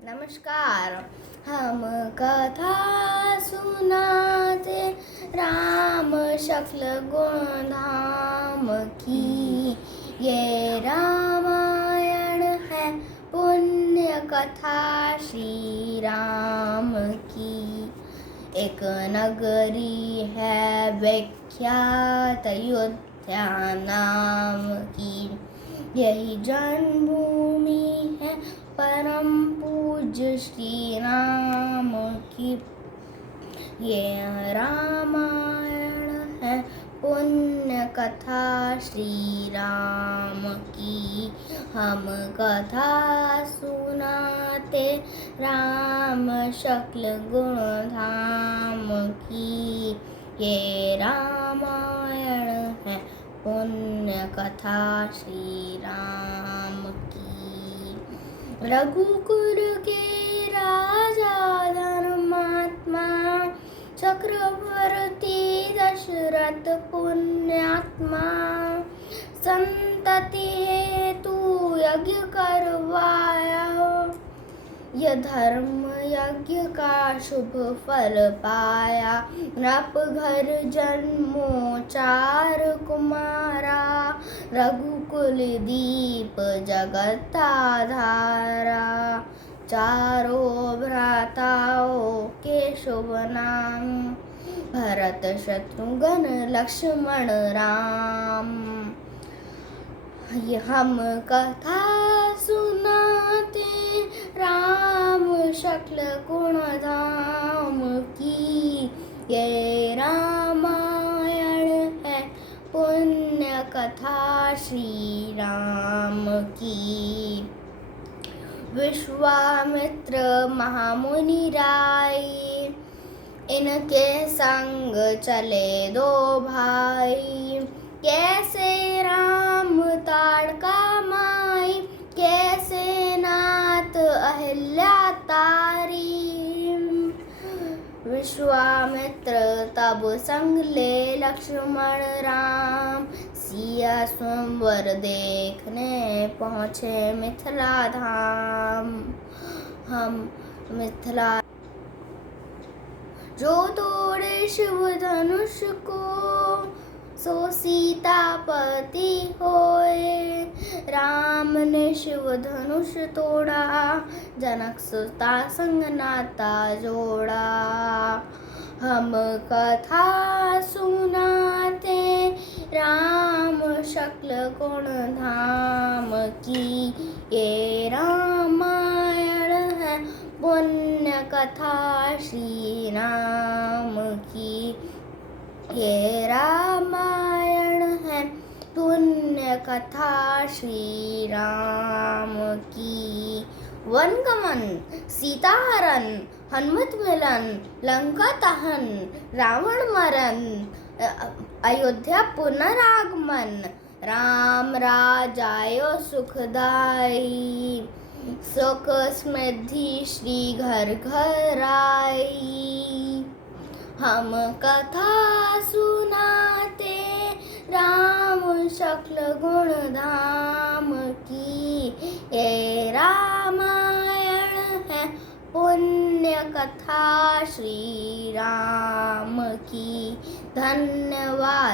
नमस्कार। हम कथा सुनाते राम शक्ल गुण धाम की। ये रामायण है पुण्य कथा श्री राम की। एक नगरी है विख्यात अयोध्या नाम की। यही जन्मभूमि है परम पूज्य श्री राम की। ये रामायण है पुण्य कथा श्री राम की। हम कथा सुनाते राम शक्ल गुण धाम की। ये रामायण है पुण्य कथा श्री राम की। रघुकुल के राजा धर्मात्मा चक्रवर्ती दशरथ पुण्यात्मा। संतति हेतु यज्ञ करवाया, यह धर्म यज्ञ का शुभ फल पाया। नृप घर जन्मो 4 कुमारा, रघुकुल दीप जगत आधारा। चारों भ्राताओं के शुभ नाम, भरत शत्रुघ्न लक्ष्मण राम। हम कथा सुनाते राम शक्ल गुण धाम की। ये रामायण है पुण्य कथा श्री राम की। विश्वामित्र महामुनि राय, इनके संग चले 2 भाई। कैसे राम ताड़का माई, कैसे नाथ अहिल्या तारी। विश्वामित्र तब संग ले लक्ष्मण राम, सिया स्वयंवर देखने पहुँचे मिथिला धाम। हम मिथिला जो तोड़े शिव धनुष को, सो सीतापति होए। राम ने शिव धनुष तोड़ा, जनक सुता संग नाता जोड़ा। हम कथा सुनाते राम शक्ल गुण धाम की। ये रामायण है पुण्य कथा श्री राम की। ये रामायण है पुण्य कथा श्री राम की। वन गमन, सीता हरण, हनुमत मिलन, लंका दहन, रावण मरण, अयोध्या पुनरागमन। राम राज आयो सुखदाई, सुख समृद्धि श्री घर घर आई। हम कथा सुनाते राम शक्ल गुण धाम की। ये रामायण है पुण्य कथा श्री राम की। धन्यवाद।